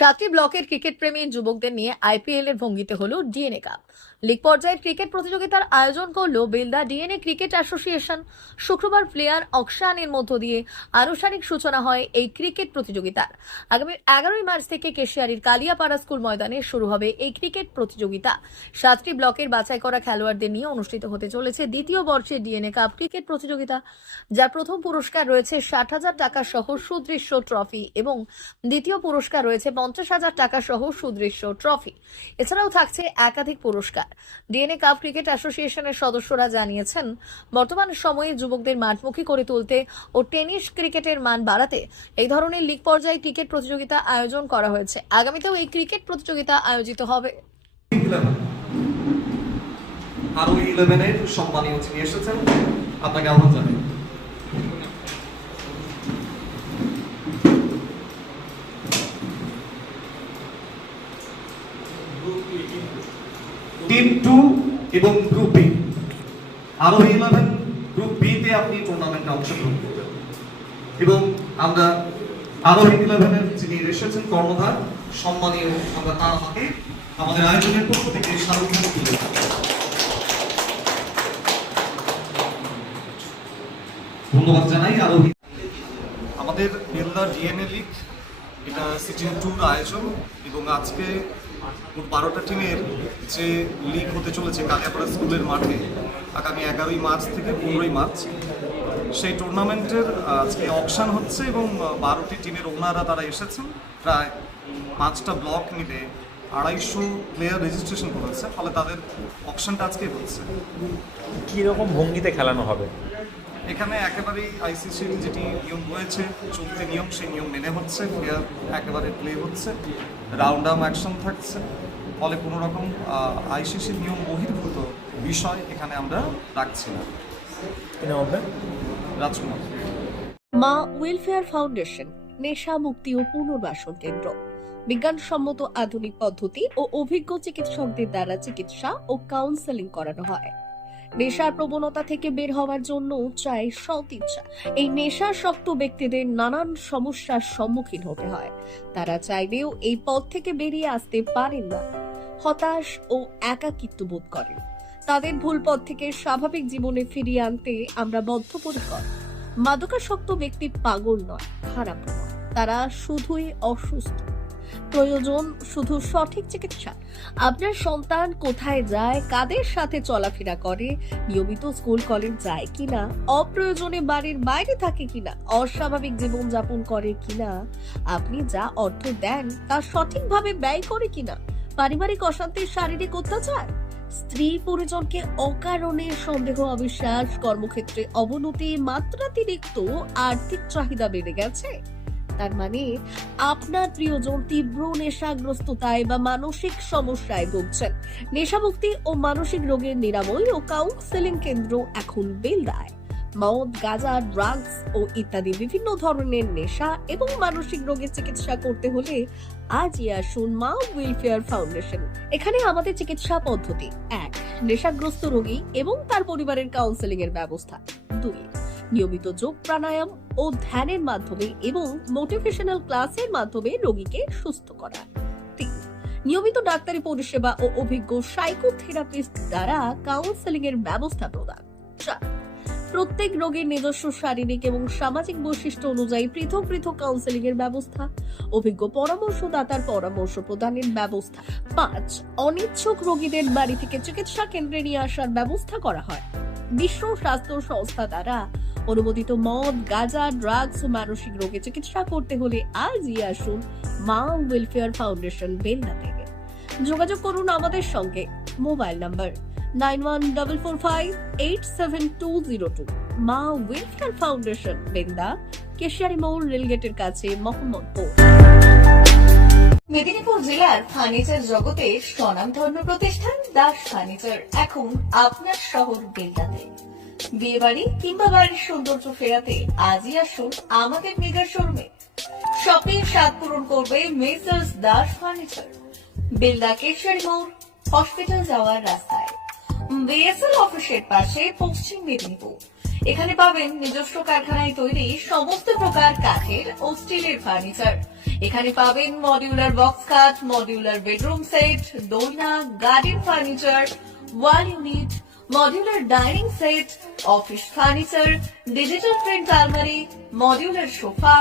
সাতটি ব্লকের ক্রিকেট প্রেমী যুবকদের নিয়ে আইপিএল এর ভঙ্গিতে হলো ডিএনএ কাপ। লীগ পর্যায়ের ক্রিকেট প্রতিযোগিতার আয়োজন করলো বেলদা ডিএনএ ক্রিকেট অ্যাসোসিয়েশন। শুক্রবার প্লেয়ার অকশনের মধ্য দিয়ে আনুষ্ঠানিক সূচনা হয় এই ক্রিকেট প্রতিযোগিতার। আগামী 11 মার্চ থেকে কেশিয়ারির কালিয়াপাড়া স্কুল ময়দানে শুরু হবে এই ক্রিকেট প্রতিযোগিতা। সাতটি ব্লকের বাছাই করা খেলোয়াড়দের নিয়ে অনুষ্ঠিত হতে চলেছে দ্বিতীয় বর্ষের ডিএনএ কাপ ক্রিকেট প্রতিযোগিতা, যার প্রথম পুরস্কার রয়েছে 60,000 টাকা সহ সুদৃশ্য ট্রফি এবং দ্বিতীয় পুরস্কার রয়েছে 50,000 টাকা সহ সুদৃশ্য ট্রফি। এছাড়াও থাকছে একাধিক পুরস্কার। ডিএনএ কাপ ক্রিকেট অ্যাসোসিয়েশনের সদস্যরা জানিয়েছেন, বর্তমান সময়ে যুবকদের মাঠমুখী করে তুলতে ও টেনিস ক্রিকেটের মান বাড়াতে এই ধরনের লীগ পর্যায়ে ক্রিকেট প্রতিযোগিতা আয়োজন করা হয়েছে। আগামীতেও এই ক্রিকেট প্রতিযোগিতা আয়োজিত হবে। আরো 11 এর সম্মানীয় যিনি এসেছেন, আপনাকে আহ্বান জানাই। টিম 2 এবং গ্রুপ বি, আরো 11 গ্রুপ বি তে আপনি টুর্নামেন্টে অংশগ্রহণ করবেন এবং আমরা আরো 11 এর যিনি এসেছেন কর্ণধার সম্মানীয়, আমরা তার হাতে আমাদের আয়োজনের পক্ষ থেকে স্মারকলিপি তুলে দেব। ধন্যবাদ জানাই। আরো আমাদের বেলদা ডিএনএ লিগ, এটা সিজন 2 আয়োজন এবং আজকে 12টা টিমের যে লিগ হতে চলেছে কালিয়াপাড়া স্কুলের মাঠে আগামী 11 মার্চ থেকে 15 মার্চ, সেই টুর্নামেন্টের আজকে অকশন হচ্ছে এবং 12টি টিমের ওনারা তারা এসেছেন। প্রায় 5টা ব্লক মিলে 250 প্লেয়ার রেজিস্ট্রেশন করেছে, ফলে তাদের অকশনটা আজকে হচ্ছে। কীরকম ভঙ্গিতে খেলানো হবে? এখানে একেবারেই আইসিসির যেটি নিয়ম রয়েছে, চলতি নিয়ম, সেই নিয়ম মেনে হচ্ছে। প্লেয়ার একেবারে প্লে হচ্ছে, রাউন্ড আর্ম অ্যাকশন থাকছে, ফলে কোনো রকম আইসিসির নিয়ম বহির্ভূত বিষয় এখানে আমরা রাখছি না। রাজকুমার। মা ওয়েলফেয়ার ফাউন্ডেশন নেশা মুক্তি ও পুনর্বাসন কেন্দ্র। বিজ্ঞানসম্মত আধুনিক পদ্ধতি ও অভিজ্ঞ চিকিৎসকদের দ্বারা চিকিৎসা ও কাউন্সেলিং করানো হয়। নেশার প্রবণতা থেকে বের হওয়ার জন্য চাই সৎ ইচ্ছা। এই নেশাসক্ত ব্যক্তিদের নানান সমস্যার সম্মুখীন হতে হয়। তারা চাইলেও এই পথ থেকে বেরিয়ে আসতে পারেন না, হতাশ ও একাকিত্ব বোধ করেন। তাদের ভুল পথ থেকে স্বাভাবিক জীবনে ফিরিয়ে আনতে আমরা বদ্ধপরিকর। মাদকাসক্ত ব্যক্তি পাগল নয়, খারাপ নয়, তারা শুধুই অসুস্থ। প্রয়োজন শুধু সঠিক চিকিৎসা। আপনার সন্তান কোথায় যায়, কাদের সাথে চলাফেরা করে, নিয়মিত স্কুল কলেজ যায় কিনা, অপ্রয়োজনে বাড়ির বাইরে থাকে কিনা, অস্বাভাবিক জীবন যাপন করে কিনা, আপনি যা অর্থ দেন তা সঠিকভাবে ব্যয় করে কিনা, পারিবারিক অশান্তির শারীরিক অত্যাচার, স্ত্রী পরিজনকে অকারণে সন্দেহ, অবিশ্বাস, কর্মক্ষেত্রে অবনতি, মাত্রাতিরিক্ত আর্থিক চাহিদা বেড়ে গেছে, তার মানে আপনার প্রিয়জন তীব্র নেশাগ্রস্ততায় বা মানসিক সমস্যায় ভুগছেন। নেশামুক্তি ও মানসিক রোগের নিরাময় ও কাউন্সেলিং কেন্দ্র এখন বেলদায়। মদ, গাঁজা, ড্রাগস ও ইত্যাদি বিভিন্ন ধরনের নেশা এবং মানসিক রোগের চিকিৎসা করতে হলে আজই আসুন মা ওয়েলফেয়ার ফাউন্ডেশন। এখানে আমাদের চিকিৎসা পদ্ধতি: 1. নেশাগ্রস্ত রোগী এবং তার পরিবারের কাউন্সেলিং এর ব্যবস্থা। 2. নিয়মিত যোগ, প্রাণায়াম ও ধ্যানের মাধ্যমে এবং মোটিভেশনাল ক্লাসের মাধ্যমে রোগীকে সুস্থ করা। 3. নিয়মিত ডাক্তারি পরিষেবা ও অভিজ্ঞ সাইকোথেরাপিস্ট দ্বারা কাউন্সেলিং এর ব্যবস্থা প্রদান। 4. প্রত্যেক রোগীর নিজস্ব শারীরিক এবং সামাজিক বৈশিষ্ট্য অনুযায়ী পৃথক পৃথক কাউন্সেলিং এর ব্যবস্থা, অভিজ্ঞ পরামর্শদাতার পরামর্শ প্রদানের ব্যবস্থা। 5. অনিচ্ছুক রোগীদের বাড়ি থেকে চিকিৎসা কেন্দ্রে নিয়ে আসার ব্যবস্থা করা হয়। বিশ্ব স্বাস্থ্য সংস্থা দ্বারা অনুমোদিত মদ, গাঁজা, ড্রাগস ও মানসিক রোগে চিকিৎসা করতে হলে আজই আসুন মা ওয়েলফেয়ার ফাউন্ডেশন বেলদা থেকে। যোগাযোগ করুন আমাদের সঙ্গে। Mobile number 9144587202। মা ওয়েলফেয়ার ফাউন্ডেশন বেলদা, কেশিয়ারি মোড়, রেলগেটের কাছে, মোহাম্মদপুর। মেদিনীপুর জেলার ফার্নিচার জগতে স্বনামধন্য প্রতিষ্ঠান দাস ফার্নিচার এখন আপনার শহর বেলদাতে। বিয়ে বাড়ি কিংবা বাড়ির সৌন্দর্য ফেরাতে আজই আসুন আমাদের মেগা শোরুমে। শপিং স্বাদ পূরণ করবে মেসার্স দাস ফার্নিচার, বেলদা, কেশিয়ারি মোড়, হসপিটাল যাওয়ার রাস্তায়, বিএসএল অফিসের পাশে, পশ্চিম মেদিনীপুর। এখানে পাবেন নিজস্ব কারখানায় তৈরি সমস্ত প্রকার কাঠের ও স্টিলের ফার্নিচার। এখানে পাবেন modular box cut, modular bedroom set, দোলনা, garden furniture, wall unit, modular dining set, office furniture, digital print আলমারি, modular sofa,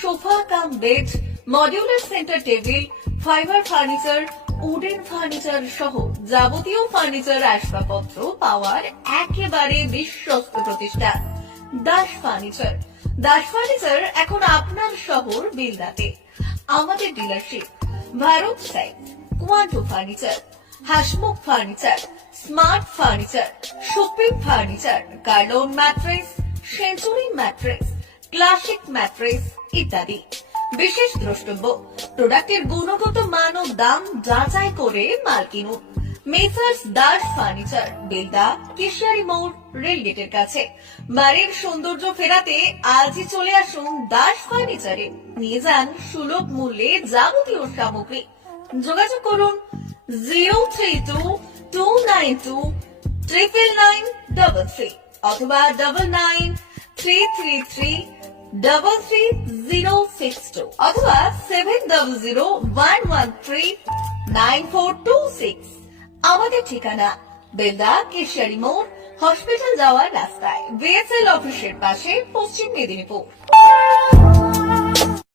sofa cum bed, modular centre table, fibre furniture, wooden furniture সহ যাবতীয় ফার্নিচার আসবাবপত্র পাওয়ার একেবারে বিশ্বস্ত প্রতিষ্ঠান দাস ফার্নিচার। দাস ফার্নিচার এখন আপনার শহর বেলদাতে। আমাদের dealership Bharat side, Quanto furniture, Hasmukh furniture, smart furniture, supreme furniture, Kurlon mattress, century mattress, classic mattress ইত্যাদি। বিশেষ দ্রষ্টব্য, প্রোডাক্টের গুণগত মান ও দাম যাচাই করে মাল কিনুন। মেসার্স দাস ফার্নিচার, বেলদা, কেশিয়ারি মোড়, রেলগেটের কাছে। বাড়ির সৌন্দর্য ফেরাতে আজই চলে আসুন দাস ফার্নিচারে, নিয়ে যান সুলভ মূল্যে যাবতীয় সামগ্রী। যোগাযোগ করুন 03229299933 অথবা 9933333062 অথবা 7001139426। আমাদের ঠিকানা বেলদা, কেশিয়ারি মোড়, হসপিটাল যাওয়ার রাস্তায়, বিএসএল অফিসের পাশে, পশ্চিম মেদিনীপুর।